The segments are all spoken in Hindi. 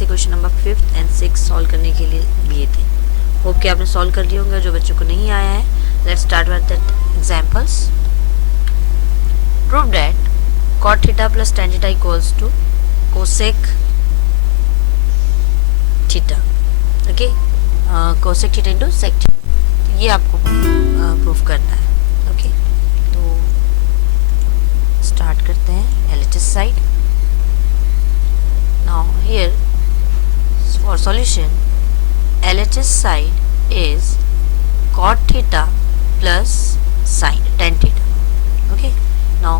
से question number 5th and 6 solve करने के लिए दिए थे। होप कि आपने सॉल्व कर लिए होंगे। जो बच्चों को नहीं आया है, let's start with that examples. Prove that cot theta plus tan theta equals to cosec theta. Okay, cosec theta into sec theta, ये आपको प्रूफ करना है। ओके, तो स्टार्ट करते हैं LHS side. Now here for solution, LHS side is cot theta plus sin tan theta. Okay, now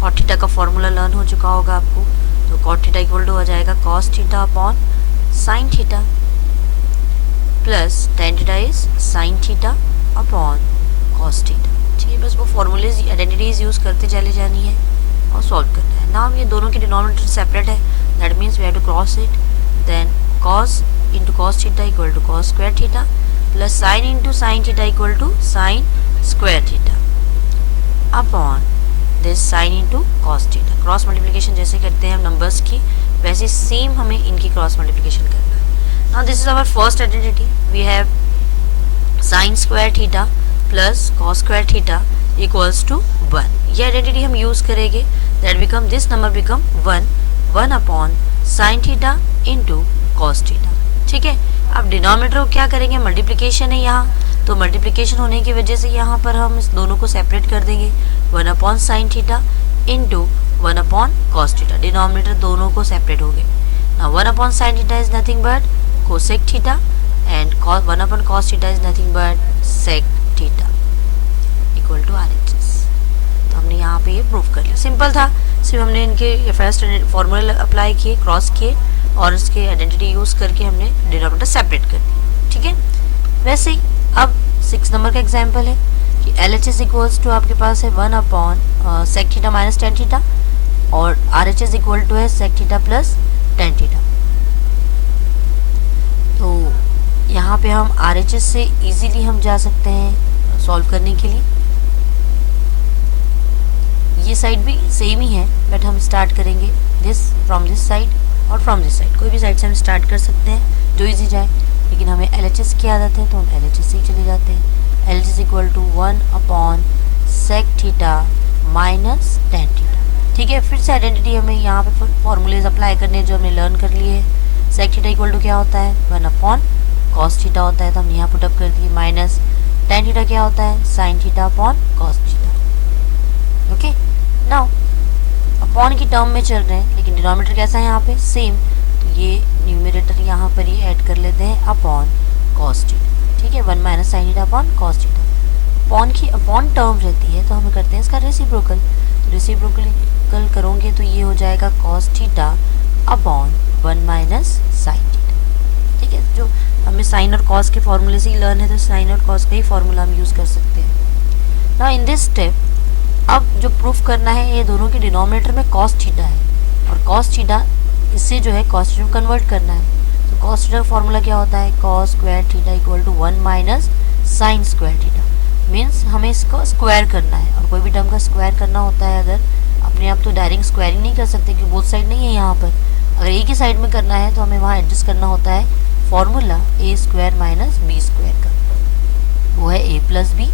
cot theta का फॉर्मूला लर्न हो चुका होगा आपको, तो cot theta इक्वल टू हो जाएगा cos theta upon sin theta plus tan theta is sin theta upon cos theta। ठीक है, बस वो फॉर्मूलेज आइडेंटिटीज यूज करते चले जानी है और सॉल्व करना है। नाउ ये दोनों के डिनोमिनेटर सेपरेट है, that means we have to cross it. Then cos into cos theta equal to cos square theta plus sin into sin theta equal to sin square theta upon this sin into cos theta। Cross multiplication जैसे करते हैं हम नंबर्स की, वैसे सेम हमें इनकी क्रॉस मल्टीप्लिकेशन करना है। Now this is our first identity. We have sin square theta plus cos square theta equals to 1। ये आइडेंटिटी हम यूज करेंगे, that become this number become 1 upon sine theta into cos theta. ठीक है, अब डिनोमिनेटर को क्या करेंगे, मल्टीप्लिकेशन है यहाँ, तो मल्टीप्लिकेशन होने की वजह से यहाँ पर हम इस दोनों को सेपरेट कर देंगे। 1 upon sine theta into 1 upon cos theta, denominator दोनों को सेपरेट हो गए। Now 1 upon sine theta is nothing but cosec theta and 1 upon cos theta is nothing but sec theta equal to RHS। तो हमने यहाँ पे ये प्रूफ कर लिया, सिंपल था। सिर्फ हमने इनके फर्स्ट फॉर्मूला अप्लाई किए, क्रॉस किए और इसके आइडेंटिटी यूज करके हमने डिनोमिनेटर सेपरेट कर दिया। ठीक है, वैसे ही अब 6 नंबर का एग्जांपल है कि LHS इक्वल्स टू आपके पास है 1 upon sec theta minus tan theta और RHS इक्वल टू है sec theta plus tan theta. तो यहाँ पे हम RHS से इजीली हम जा सकते हैं सॉल्व करने के लिए। ये साइड भी सेम ही है, बट हम स्टार्ट करेंगे दिस फ्रॉम दिस साइड और फ्रॉम दिस साइड, कोई भी साइड से हम स्टार्ट कर सकते हैं जो इजी जाए, लेकिन हमें LHS की आदत है तो हम LHS से ही चले जाते हैं। LHS equal to 1 upon sec theta minus tan theta. ठीक है, फिर से आइडेंटिटी हमें यहाँ पे फॉर्मूलेज अप्लाई करने जो हमने लर्न कर लिए है। सेक थीटा इक्वल टू क्या होता है, 1 अपॉन कॉस थीटा होता है, तो हमने यहाँ पुटअप कर दिए, माइनस tan थीटा क्या होता है, sine theta upon cos theta. Okay, now upon की टर्म में चल रहे हैं, लेकिन डिनोमिनेटर कैसा है यहाँ पे, सेम, तो ये न्यूमरेटर यहाँ पर ही ऐड कर लेते हैं अपॉन कॉस थीटा। ठीक है, 1 minus sign theta upon cos theta. Upon की अपॉन टर्म रहती है तो हम करते हैं इसका रेसिप्रोकल, तो रेसिप्रोकल करोगे तो ये हो जाएगा cos theta upon 1 minus sine theta. ठीक है, जो हमें साइन और कॉस के फॉर्मूले से ही लर्न है, तो साइन और कॉस का ही फॉर्मूला हम यूज़ कर सकते हैं। नाउ इन दिस स्टेप अब जो प्रूफ करना है, ये दोनों के डिनोमिनेटर में कॉस थीटा है और कॉस थीटा इससे जो है कॉस थीटा कन्वर्ट करना है। तो कॉस थीटा का फॉर्मूला क्या होता है, cos square theta equal to 1 minus sine square theta. Means हमें इसको स्क्वायर करना है, और कोई भी टर्म का स्क्वायर करना होता है अगर अपने आप, तो डायरेक्ट स्क्वायरिंग नहीं कर सकते क्योंकि बोथ साइड नहीं है यहाँ पर। अगर एक ही साइड में करना है तो हमें वहाँ एडजस्ट करना होता है फॉर्मूला ए स्क्वायर माइनस बी स्क्वायर का, वो है ए plus b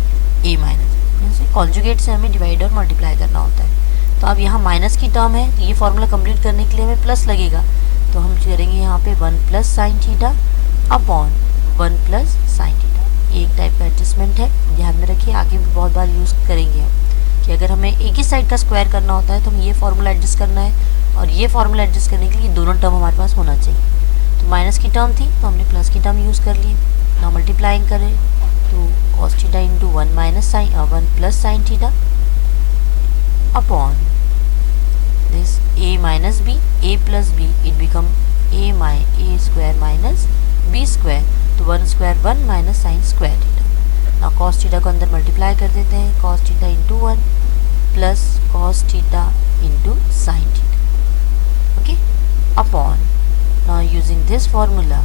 a minus, conjugate से हमें डिवाइड और मल्टीप्लाई करना होता है। तो अब यहाँ माइनस की टर्म है, तो ये फॉर्मूला कंप्लीट करने के लिए हमें प्लस लगेगा, तो हम करेंगे यहाँ पे 1 plus sine theta upon 1 plus sine theta. ये एक टाइप का एडजस्टमेंट है, ध्यान में रखिए, आगे भी बहुत बार यूज़ करेंगे हम कि अगर हमें एक ही साइड का स्क्वायर करना होता है तो हमें ये फॉर्मूला एडजस्ट करना है, और ये फॉर्मूला एडजस्ट करने के लिए दोनों टर्म हमारे पास होना चाहिए। तो माइनस की टर्म थी तो हमने प्लस की टर्म यूज़ कर ली। ना मल्टीप्लाइंग करें तो cos theta into 1 minus sine 1 plus sine theta upon this a minus b, a plus b, it become a square minus b square, तो 1 square 1 minus sine square theta. ना cos थीटा को अंदर मल्टीप्लाई कर देते हैं, cos theta into 1 plus cos theta into sine theta. Okay, upon now using this formula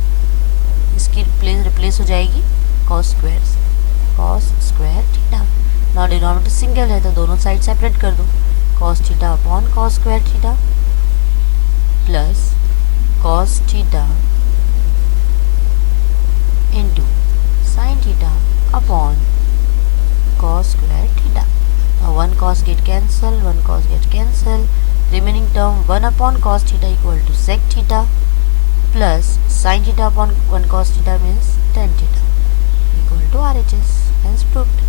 इसकी रिप्लेस हो जाएगी cos स्क्वायर से, cos square theta. Now denominator single है तो दोनों साइड सेपरेट कर दो, cos theta upon cos square theta plus cos theta into sin theta upon cos square theta. Now one cos get cancel, one cos get cancel. Remaining term 1 upon cos theta equal to sec theta plus sin theta upon 1 cos theta means tan theta equal to RHS. Hence proved.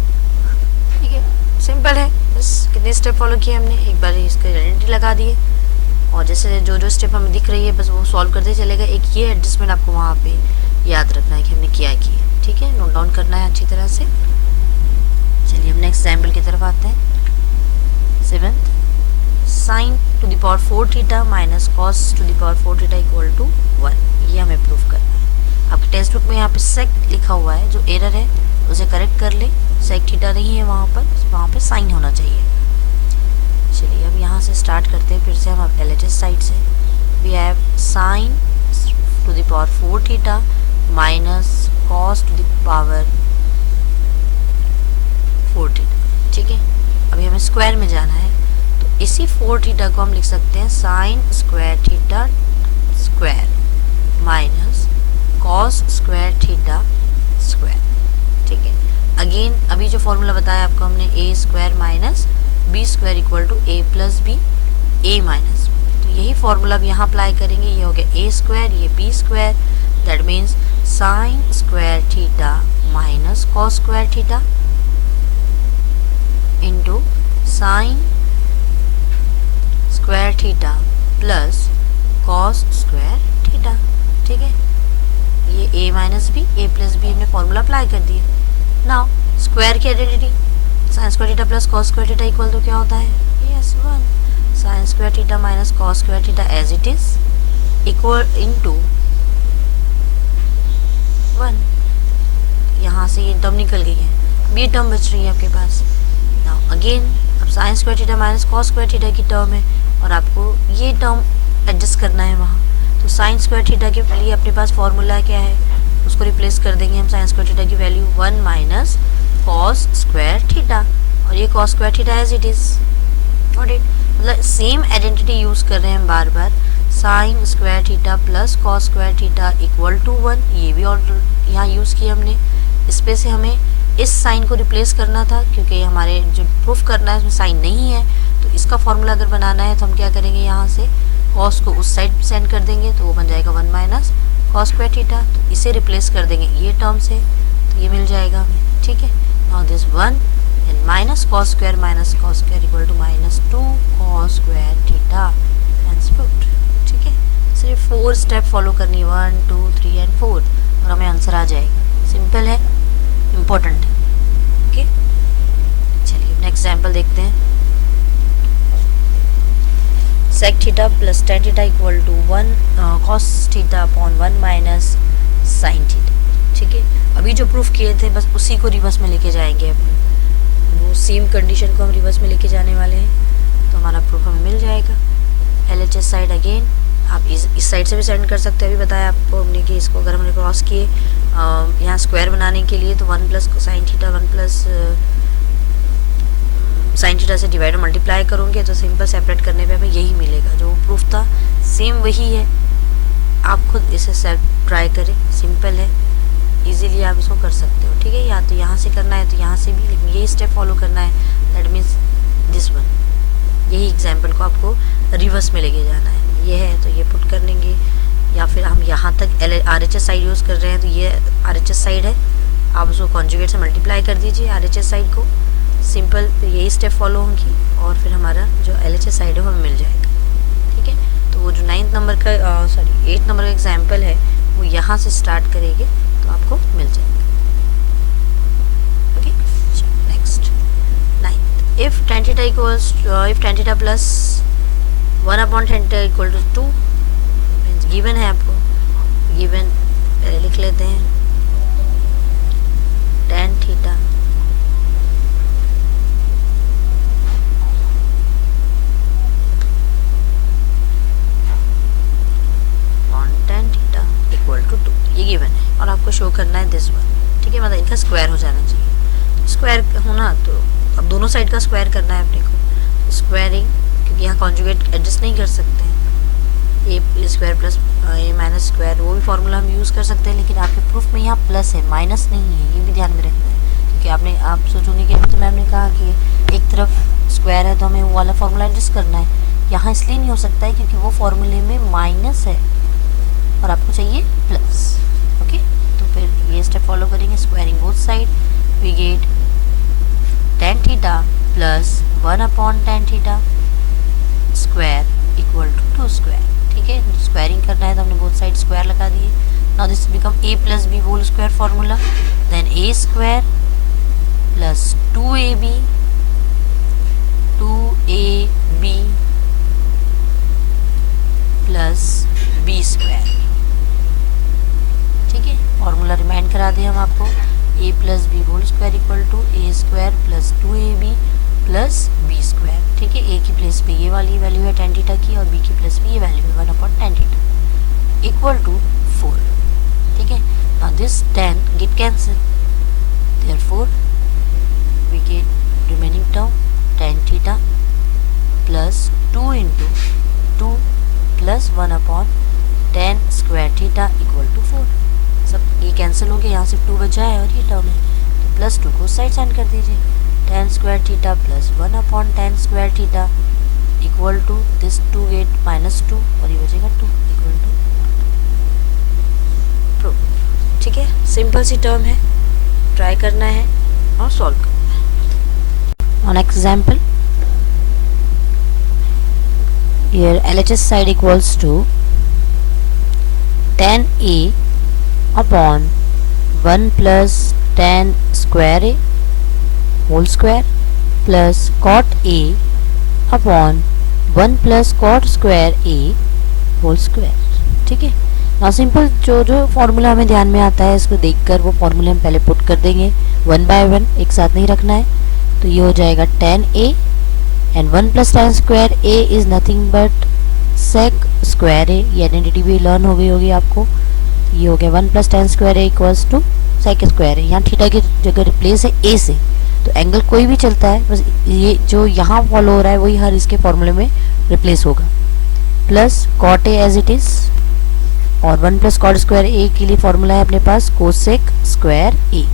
ठीक है, सिंपल है. बस कितने स्टेप फॉलो किए हमने, एक बार इसका आइडेंटिटी लगा दिए और जैसे जो जो स्टेप हमें दिख रही है बस वो सॉल्व करते चलेगा. एक ये एडजस्टमेंट आपको वहाँ पे याद रखना है कि हमने क्या किया. ठीक है, नोट डाउन करना है अच्छी तरह से. चलिए हम नेक्स्ट एग्जाम्पल की तरफ आते हैं. 7th, sin to the power 4 theta minus cos to the power 4 theta equal to 1. ये हमें प्रूफ करना है. आपके टेक्स्ट बुक में यहाँ पे सेक लिखा हुआ है, जो एरर है उसे करेक्ट कर ले. सेक थीटा नहीं है वहाँ पे साइन होना चाहिए. चलिए अब यहाँ से स्टार्ट करते हैं फिर से हम अब LHS साइड से. We have sine to the power 4 theta minus cos to the power 4 theta. ठीक है, अभी हमें स्क्वायर में जाना है तो इसी 4 थीटा को हम लिख सकते हैं sine square theta square minus cos square theta square. ठीक है, अगेन अभी जो फॉर्मूला बताया आपको हमने a square minus b square equal to a plus b a minus b. तो यही फॉर्मूला अब यहाँ अप्लाई करेंगे. ये हो गया ए स्क्वायर, ये b square. That means sine square theta minus cos square theta into sine square theta plus cos square theta. ठीक है, ये a minus b a plus b हमने फॉर्मूला अप्लाई कर दिया. नाउ स्क्वायर की identity sine square theta plus cos square theta equal तो क्या होता है, yes 1. Sine square theta minus cos square theta as it is equal into 1. यहाँ से ये टर्म निकल गई है, अब ये टर्म बच रही है आपके पास. नाउ अगेन अब sign square theta minus cos square theta की टर्म है और आपको ये टर्म एडजस्ट करना है वहाँ. तो साइन स्क्वायर थीटा के लिए अपने पास फॉर्मूला क्या है, उसको रिप्लेस कर देंगे हम. साइन स्क्वायर थीटा की value 1 minus cos square theta और ये cos square theta as it is. Got it. मतलब सेम आइडेंटिटी यूज़ कर रहे हैं हम बार बार. Sine square theta plus cos square theta equal to 1, ये भी ऑर्डर यहाँ यूज़ किया हमने. इस पे से हमें इस साइन को रिप्लेस करना था क्योंकि हमारे जो प्रूफ करना है उसमें साइन नहीं है. तो इसका फॉर्मूला अगर बनाना है तो हम क्या करेंगे, यहाँ से कॉस को उस साइड सेंड कर देंगे तो वो बन जाएगा 1 माइनस कॉस स्क्वायर थीटा. तो इसे रिप्लेस कर देंगे ये टर्म से तो ये मिल जाएगा हमें. ठीक है, now this 1 and minus cos square equal to minus 2 cos square theta. Answer proved. ठीक है, सिर्फ 4 स्टेप फॉलो करनी है, 1 2 3 एंड 4 और हमें आंसर आ जाएगा. सिंपल है, इम्पोर्टेंट है. ओके, चलिए नेक्स्ट एग्जाम्पल देखते हैं. sec theta plus tan theta equal to 1 cos theta upon 1 minus sin theta. ठीक है, अभी जो प्रूफ किए थे बस उसी को रिवर्स में लेके जाएंगे अपन. वो सेम कंडीशन को हम रिवर्स में लेके जाने वाले हैं तो हमारा प्रूफ हमें मिल जाएगा. LHS साइड अगेन आप इस साइड से भी सेंड कर सकते हैं. अभी बताया आपको हमने कि इसको अगर हमने क्रॉस किए यहाँ स्क्वायर बनाने के लिए तो 1 plus sine theta 1 plus sine theta से डिवाइड और मल्टीप्लाई करोगे तो सिंपल सेपरेट करने पे हमें यही मिलेगा. जो प्रूफ था सेम वही है. आप खुद इसे सेल्फ ट्राई करें, सिंपल है, इजीली आप इसको कर सकते हो. ठीक है, या तो यहाँ से करना है तो यहाँ से भी, लेकिन यही स्टेप फॉलो करना है. दैट मीन्स दिस वन, यही एग्जाम्पल को आपको रिवर्स में लेके जाना है. ये है तो ये पुट कर लेंगे, या फिर हम यहाँ तक RHS साइड यूज़ कर रहे हैं तो ये RHS साइड है, आप उसको कॉन्जुगेट से मल्टीप्लाई कर दीजिए RHS साइड को. सिंपल, फिर यही स्टेप फॉलो होंगी और फिर हमारा जो LHS साइड है वो हमें मिल जाएगा. ठीक है, तो वो जो 8th नंबर का एग्जाम्पल है वो यहाँ से स्टार्ट करेंगे तो आपको मिल जाएगा. Okay, next 9th. If tan theta plus 1 upon tan theta equal to 2 means given है आपको. गिवन पहले लिख लेते हैं. tan थीटा ये गिवन है और आपको शो करना है दिस वन. ठीक है, मतलब इनका स्क्वायर हो जाना चाहिए. स्क्वायर होना तो अब दोनों साइड का स्क्वायर करना है अपने को. स्क्वायरिंग, क्योंकि यहाँ कॉन्जुगेट एडजस्ट नहीं कर सकते हैं. ए स्क्वायर प्लस ए माइनस स्क्वायर, वो भी फार्मूला हम यूज़ कर सकते हैं, लेकिन आपके प्रूफ में यहाँ प्लस है, माइनस नहीं है, ये भी ध्यान में रखना है। क्योंकि आप सोचोगे कि अभी तो मैम ने कहा कि एक तरफ स्क्वायर है तो हमें वो वाला फार्मूला एडजस्ट करना है। यहाँ इसलिए नहीं हो सकता है क्योंकि वो फार्मूले में माइनस है और आपको चाहिए प्लस। ओके, तो फिर ये स्टेप फॉलो करेंगे। Squaring both side, we get tan theta plus 1/tan theta square equal to 2 square. ठीक है, स्क्वायरिंग करना है तो हमने बोथ साइड स्क्वायर लगा दिए। Now this become a plus b whole square formula, then a square plus 2ab plus b square. ठीक है, फार्मूला रिमाइंड करा दें हम आपको, a plus b whole square equal to a square plus 2ab plus b square. ठीक है, a की प्लेस पे ये वाली वैल्यू है tan थीटा की और b की प्लेस पे ये वैल्यू है 1/tan थीटा इक्वल टू 4। ठीक है, now this tan get cancel, therefore we get remaining term tan theta plus 2 into 2 plus 1/tan square theta equal to 4। सब ये कैंसिल हो गया, यहाँ सिर्फ 2 बचा है और ये टर्म है, तो प्लस 2 को साइड साइन कर दीजिए। tan square theta plus 1/tan square theta equal to this 2 get -2 और ये बचेगा 2 इक्वल टू प्रूफ। ठीक है, सिंपल सी टर्म है, ट्राई करना है और सॉल्व करना है। On example, here LHS side equals to tan A upon 1 plus tan square A whole square plus cot A upon 1 plus cot square A whole square। ठीक है, ना सिंपल जो फॉर्मूला हमें ध्यान में आता है इसको देखकर वो फॉर्मूले हम पहले पुट कर देंगे 1 by 1, एक साथ नहीं रखना है। तो ये हो जाएगा tan A and 1 plus tan square A is nothing but sec square A। ये आइडेंटिटी भी लर्न हो गई होगी आपको। ये हो गया 1 plus tan square A equals to sec square A। यहाँ थीटा की जगह रिप्लेस है A से, तो एंगल कोई भी चलता है, बस ये जो यहाँ फॉलो हो रहा है वही हर इसके फॉर्मूले में रिप्लेस होगा। Plus cot A as it is, और 1 plus cot square A के लिए फॉर्मूला है अपने पास cosec square A,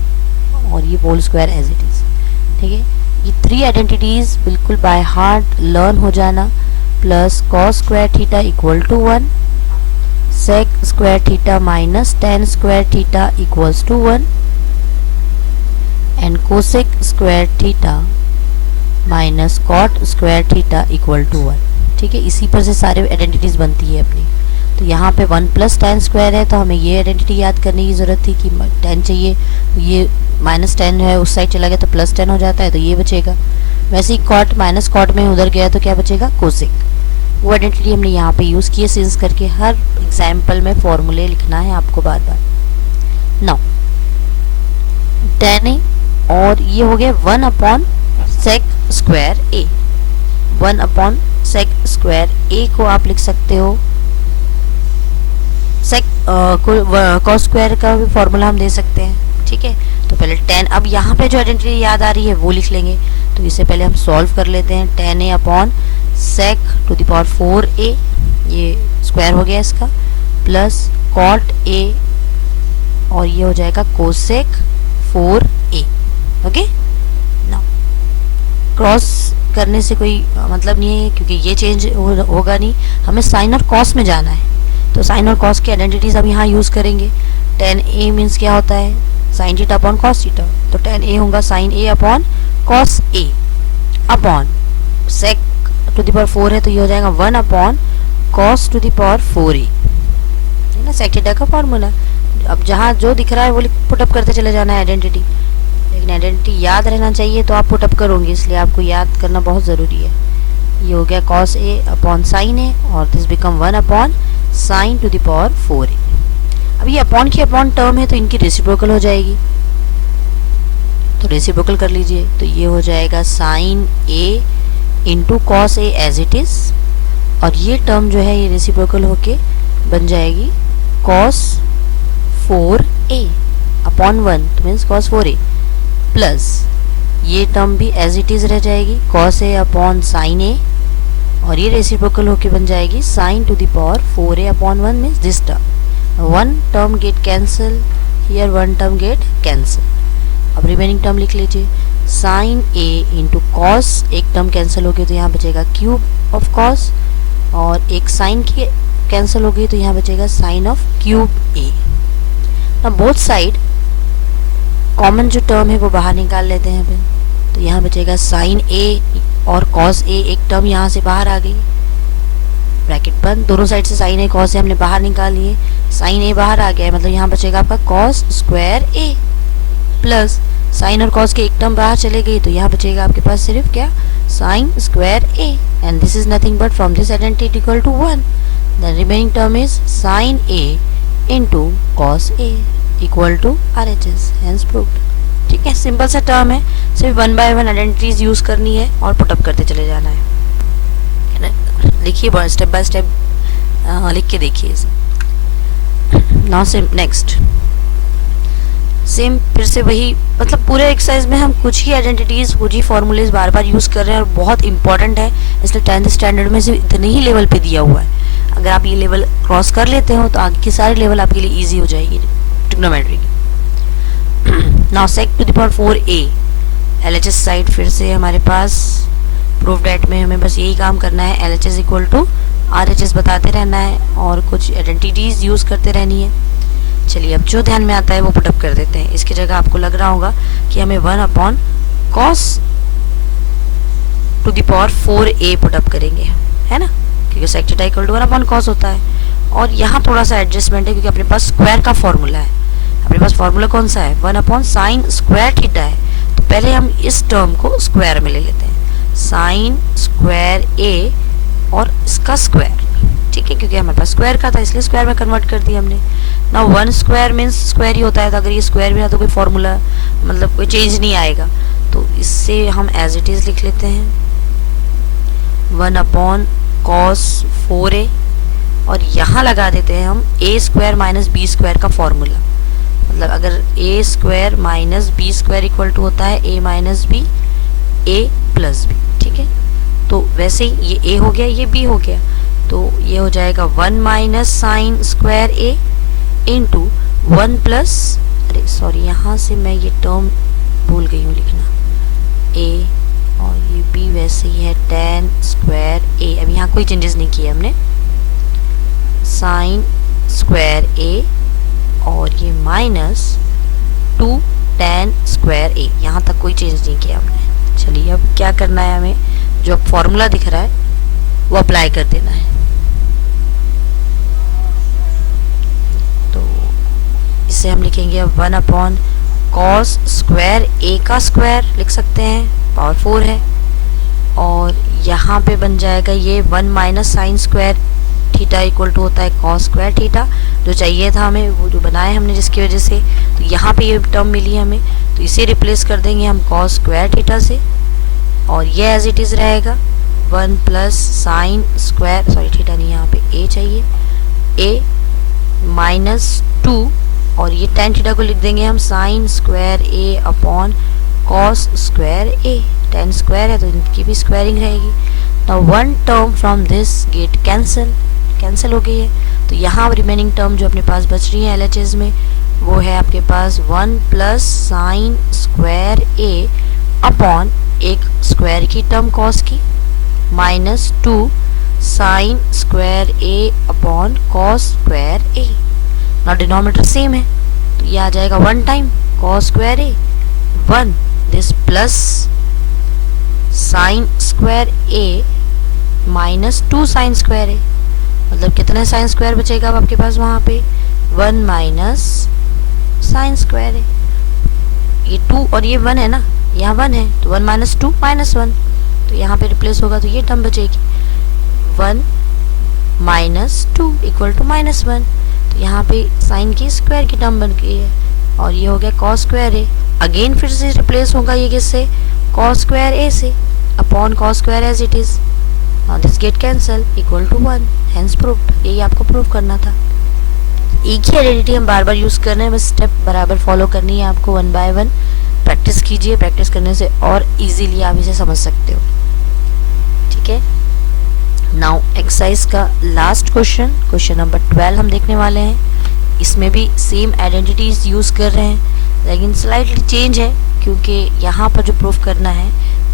और ये whole square as it is. ठीक है, ये 3 आइडेंटिटीज बिल्कुल बाय हार्ट लर्न हो जाना। Plus cos square theta equal to 1, sec square theta minus tan square theta equals to 1 and cosec square theta minus cot square theta equal to 1। ठीक है, इसी पर से सारे आइडेंटिटीज बनती है अपनी। तो यहाँ पे 1 plus tan स्क्वायर है तो हमें ये आइडेंटिटी याद करने की ज़रूरत थी कि tan चाहिए, तो ये -tan है उस साइड चला गया तो +10 हो जाता है, तो ये बचेगा। वैसे ही cot माइनस cot में उधर गया तो क्या बचेगा, cosec। वो आइडेंटिटी हमने यहाँ पे यूज़ की है सिंस करके। हर एग्जाम्पल में फॉर्मूले लिखना है आपको बार बार। नाउ tan A और ये हो गया 1/sec square A। 1/sec square A को आप लिख सकते हो सेक cos स्क्वायर का भी फॉर्मूला हम दे सकते हैं। ठीक है, तो पहले tan, अब यहाँ पे जो आइडेंटिटी याद आ रही है वो लिख लेंगे। तो इससे पहले हम सॉल्व कर लेते हैं। tan A upon sec to the power 4A, ये स्क्वायर हो गया इसका, प्लस cot A और ये हो जाएगा cosec 4A। Okay, now cross करने से कोई मतलब नहीं है क्योंकि ये चेंज होगा नहीं, हमें साइन और कॉस में जाना है। तो साइन और कॉस की आइडेंटिटीज अब यहाँ यूज़ करेंगे। tan A मीन्स क्या होता है, sine theta upon cos theta, तो tan A होगा sine A upon cos A upon sec to the power 4 है तो ये हो जाएगा 1/cos to the power 4A, है ना, sec थीटा का फॉर्मूला। अब जहाँ जो दिख रहा है वो पुटअप करते चले जाना है आइडेंटिटी, लेकिन आइडेंटिटी याद रहना चाहिए तो आप पुटअप करोगे, इसलिए आपको याद करना बहुत ज़रूरी है। ये हो गया cos A upon sine A और this become 1/sin to the power 4A। अब ये अपॉन की अपॉन टर्म है तो इनकी रेसिप्रोकल हो जाएगी, तो रेसिप्रोकल कर लीजिए। तो ये हो जाएगा sine A into cos A as it is, और ये टर्म जो है ये रेसिप्रोकल होके बन जाएगी cos 4A अपॉन 1, तो मीन्स cos 4A, प्लस ये टर्म भी एज इट इज़ रह जाएगी cos A upon sine A, और ये रेसिप्रोकल होके बन जाएगी sign to the power 4a upon 1 means this term, one term get cancel, here one term get cancel. अब रिमेनिंग टर्म लिख लीजिए, साइन a इंटू कॉस, एक टर्म कैंसिल हो गई तो यहाँ बचेगा क्यूब ऑफ कॉस, और एक साइन की कैंसिल हो गई तो यहाँ बचेगा साइन ऑफ क्यूब a। अब बोथ साइड कॉमन जो टर्म है वो बाहर निकाल लेते हैं फिर, तो यहाँ बचेगा साइन a और कॉस a, एक टर्म यहाँ से बाहर आ गई, ब्रैकेट बंद, दोनों साइड से साइन a कॉस a हमने बाहर निकाल लिए, साइन a बाहर आ गया है, मतलब यहाँ बचेगा आपका cos square a plus sign और कॉस के एक टर्म बाहर चले गई तो यहाँ बचेगा आपके पास सिर्फ क्या, sine square a, and this is nothing but from this identity equal to 1, the remaining term is sine a into cos a equal to RHS, hence proved. ठीक है, सिंपल सा टर्म है, सिर्फ 1 बाय 1 आइडेंटिटीज यूज करनी है और पुटअप करते चले जाना है। लिखिए स्टेप बाय स्टेप, लिख के देखिए इसे। नाउ सेम नेक्स्ट सेम फिर से वही, मतलब पूरे एक्सरसाइज में हम कुछ ही आइडेंटिटीज, कुछ ही फॉर्मूलेज बार बार यूज कर रहे हैं और बहुत इंपॉर्टेंट है, इसलिए 10th स्टैंडर्ड में से इतने ही लेवल पे दिया हुआ है। अगर आप ये लेवल क्रॉस कर लेते हो तो आगे की सारी लेवल आपके लिए ईजी हो जाएगी ट्रिग्नोमेट्री की। Now sec to the power 4a, LHS side फिर से हमारे पास प्रूफ डेट में हमें बस यही काम करना है, LHS इक्वल टू RHS बताते रहना है और कुछ आइडेंटिटीज यूज करते रहनी है। चलिए अब जो ध्यान में आता है वो पुटअप कर देते हैं। इसकी जगह आपको लग रहा होगा कि हमें 1 upon cos to the power 4a put up करेंगे, है ना, क्योंकि sec theta equal to 1 upon cos होता है। और यहाँ थोड़ा सा एडजस्टमेंट है क्योंकि अपने पास स्क्वायर का फॉर्मूला है, अपने पास फॉर्मूला कौन सा है, 1 अपॉन साइन स्क्वायर थीटा है, तो पहले हम इस टर्म को स्क्वायर में ले लेते हैं, साइन स्क्वायर a और इसका स्क्वायर, ठीक है, क्योंकि हमारे पास स्क्वायर का था इसलिए स्क्वायर में कन्वर्ट कर दिया हमने। नाउ 1 स्क्वायर मीन्स स्क्वायर ही होता है, तो अगर ये स्क्वायर भी है तो कोई फॉर्मूला मतलब कोई चेंज नहीं आएगा, तो इससे हम एज इट इज लिख लेते हैं 1 अपॉन कॉस 4a, और यहाँ लगा देते हैं हम a square minus b square का फॉर्मूला, मतलब अगर a square minus b square equal to होता है a minus b, a plus b, ठीक है, तो वैसे ही ये a हो गया, ये b हो गया, तो ये हो जाएगा 1 minus sine square a into 1 plus, अरे सॉरी यहाँ से मैं ये टर्म भूल गई हूँ लिखना, a और ये b वैसे ही है tan स्क्वायर a, अब यहाँ कोई चेंजेस नहीं किए हमने, साइन स्क्वायर a और ये माइनस 2 tan स्क्वायर a, यहाँ तक कोई चेंज नहीं किया हमने। चलिए अब क्या करना है, हमें जो फॉर्मूला दिख रहा है वो अप्लाई कर देना है। तो इसे हम लिखेंगे अब 1 अपॉन कॉस स्क्वायर a का स्क्वायर लिख सकते हैं, पावर 4 है, और यहाँ पे बन जाएगा ये 1 minus sine square theta equal to होता है कॉस स्क्वायर थीटा, जो चाहिए था हमें वो जो बनाया हमने जिसकी वजह से, तो यहाँ पे ये टर्म मिली हमें, तो इसे रिप्लेस कर देंगे हम कॉस स्क्वायर थीटा से, और ये एज इट इज़ रहेगा 1 plus sine square, sorry theta नहीं, यहाँ पे a चाहिए, a माइनस 2, और ये tan थीटा को लिख देंगे हम sine square a upon cos square a, tan square है तो इनकी भी स्क्वायरिंग रहेगी। Now 1 term from this get cancel हो गई है, तो यहाँ रिमेनिंग टर्म जो अपने पास बच रही है LHS में वो है आपके पास 1 plus sign square a upon एक स्क्वायर की टर्म कॉस की minus 2 sign square a upon cos square a। ना डिनोमिनेटर सेम है तो ये आ जाएगा 1 time cos square a 1 this plus sign square a minus 2 sign square a, मतलब कितने साइन स्क्वायर बचेगा अब आपके पास वहाँ पे 1 माइनस साइन स्क्वायर a, ये 2 और ये 1 है ना, यहाँ 1 है तो 1 माइनस 2 माइनस 1, तो यहाँ पे रिप्लेस होगा तो ये टर्म बचेगी 1 माइनस 2 इक्वल टू माइनस 1, तो यहाँ पे साइन की स्क्वायर की टर्म बन गई है, और ये हो गया कॉस स्क्वायर a, अगेन फिर से रिप्लेस होगा ये किससे, कॉस स्क्वायर a से upon cos square as it is, this get cancel equal to 1, hence proved. यही आपको प्रूव करना था। एक ही आइडेंटिटी हम बार बार यूज कर रहे हैं, बस स्टेप बराबर फॉलो करनी है आपको 1 बाय 1। प्रैक्टिस कीजिए, प्रैक्टिस करने से और इजीली आप इसे समझ सकते हो, ठीक है। नाउ एक्सरसाइज का लास्ट क्वेश्चन नंबर 12 हम देखने वाले हैं। इसमें भी सेम आइडेंटिटीज यूज़ कर रहे हैं, लेकिन स्लाइटली चेंज है, क्योंकि यहाँ पर जो प्रूफ करना है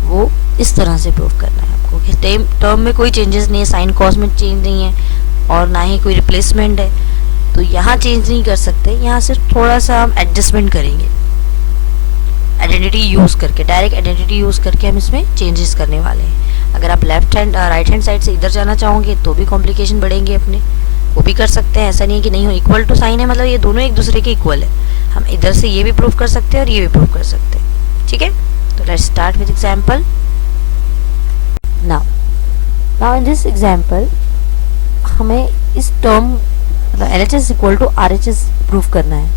वो इस तरह से प्रूफ करना है आपको कि टर्म में कोई चेंजेस नहीं है, साइन कॉस में चेंज नहीं है और ना ही कोई रिप्लेसमेंट है, तो यहाँ चेंज नहीं कर सकते। यहाँ सिर्फ थोड़ा सा हम एडजस्टमेंट करेंगे आइडेंटिटी यूज़ करके, डायरेक्ट आइडेंटिटी यूज़ करके हम इसमें चेंजेस करने वाले हैं। अगर आप left hand right hand side से इधर जाना चाहोगे तो भी कॉम्प्लिकेशन बढ़ेंगे अपने, वो भी कर सकते हैं। ऐसा नहीं है कि नहीं हो, इक्वल टू साइन है मतलब ये दोनों एक दूसरे के इक्वल है। हम इधर से ये भी प्रूव कर सकते हैं और ये भी प्रूव कर सकते हैं, ठीक है। तो let's start with example. Now in this example हमें इस टर्म मतलब LHS equal to RHS prove करना है,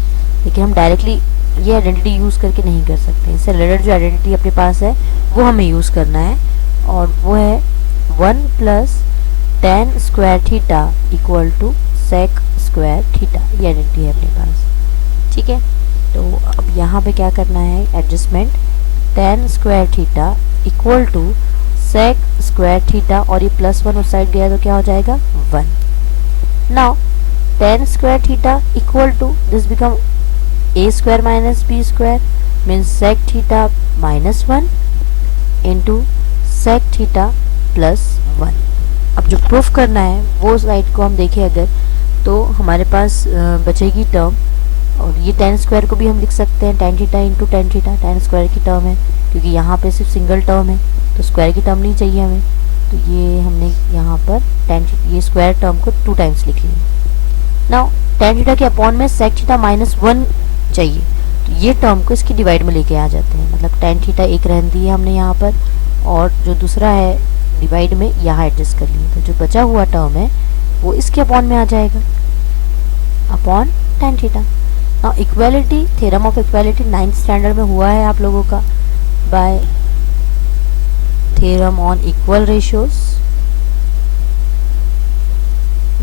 लेकिन हम डायरेक्टली ये आइडेंटिटी यूज़ करके नहीं कर सकते। इससे रिलेटेड जो आइडेंटिटी अपने पास है वो हमें यूज़ करना है, और वो है 1 plus tan square theta equal to sec square theta. ये आइडेंटिटी है अपने पास, ठीक है। तो अब यहाँ पे क्या करना है, adjustment tan square theta equal to sec square theta, और ये +1 उस साइड गया तो क्या हो जाएगा 1। Now tan square theta equal to this become a square minus b square means sec theta -1 into sec theta +1। अब जो प्रूफ करना है वो साइड को हम देखें अगर, तो हमारे पास बचेगी टर्म, और ये tan स्क्वायर को भी हम लिख सकते हैं tan theta into tan theta. tan square की टर्म है, क्योंकि यहाँ पे सिर्फ सिंगल टर्म है तो स्क्वायर की टर्म नहीं चाहिए हमें, तो ये हमने यहाँ पर ये स्क्वायर टर्म को 2 टाइम्स लिख लिया। नाउ tan थीटा के अपॉन में sec थीटा -1 चाहिए, तो ये टर्म को इसकी डिवाइड में लेके आ जाते हैं, मतलब tan थीटा एक रहने दी है हमने यहाँ पर, और जो दूसरा है डिवाइड में यहाँ एडजस्ट कर लिए, तो जो बचा हुआ टर्म है वो इसके अपॉन में आ जाएगा, upon tan theta. Now equality, theorem of equality 9th standard में हुआ है आप लोगों का bye theorem on equal ratios.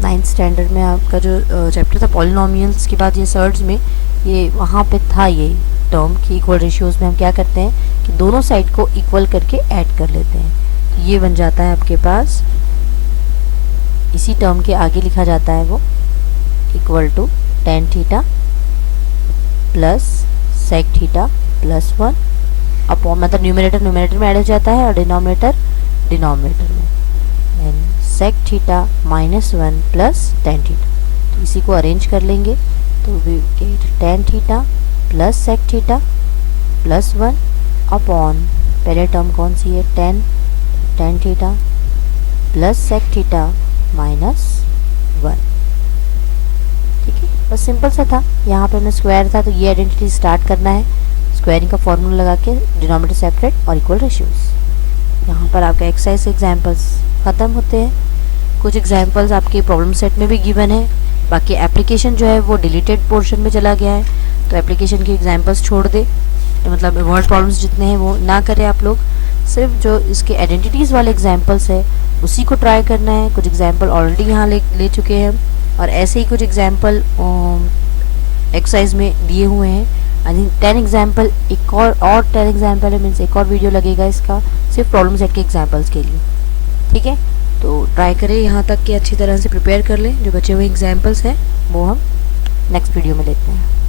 9th standard में आपका जो चैप्टर था पॉलिनोमियल्स के बाद ये सर्ड्स में, ये वहाँ पे था ये टर्म कि इक्वल रेशियोज में हम क्या करते हैं कि दोनों साइड को इक्वल करके ऐड कर लेते हैं। तो ये बन जाता है आपके पास, इसी टर्म के आगे लिखा जाता है वो equal to tan theta plus sec theta +1 upon, मतलब न्यूमरेटर में ऐड हो जाता है और डिनोमिनेटर में, and sec theta -1 plus tan theta. तो इसी को अरेंज कर लेंगे तो we get tan theta plus sec theta +1 upon, पहले टर्म कौन सी है, tan theta plus sec theta -1, ठीक है। बस सिंपल सा था, यहाँ पे हमने स्क्वायर था तो ये आइडेंटिटी स्टार्ट करना है, स्क्वायरिंग का फॉर्मूला लगा के डिनोमिनेटर सेपरेट और इक्वल रेशियोज। यहाँ पर आपका एक्सरसाइज एग्जाम्पल्स ख़त्म होते हैं। कुछ एग्जाम्पल्स आपके प्रॉब्लम सेट में भी गिवन है, बाकी एप्लीकेशन जो है वो डिलीटेड पोर्शन में चला गया है, तो एप्लीकेशन के एग्जाम्पल्स छोड़ दे, तो मतलब वर्ड प्रॉब्लम्स जितने हैं वो ना करें आप लोग, सिर्फ जो इसके आइडेंटिटीज़ वाले एग्जाम्पल्स है उसी को ट्राई करना है। कुछ एग्जाम्पल ऑलरेडी यहाँ ले चुके हैं, और ऐसे ही कुछ एग्जाम्पल एक्सरसाइज में दिए हुए हैं। आई थिंक 10 एग्जाम्पल, एक और 10 एग्जाम्पल है, मीन्स एक और वीडियो लगेगा इसका सिर्फ प्रॉब्लम सेट के एग्जाम्पल्स के लिए, ठीक है। तो ट्राई करें यहाँ तक कि अच्छी तरह से प्रिपेयर कर लें। जो बचे हुए एग्जाम्पल्स हैं वो हम नेक्स्ट वीडियो में लेते हैं।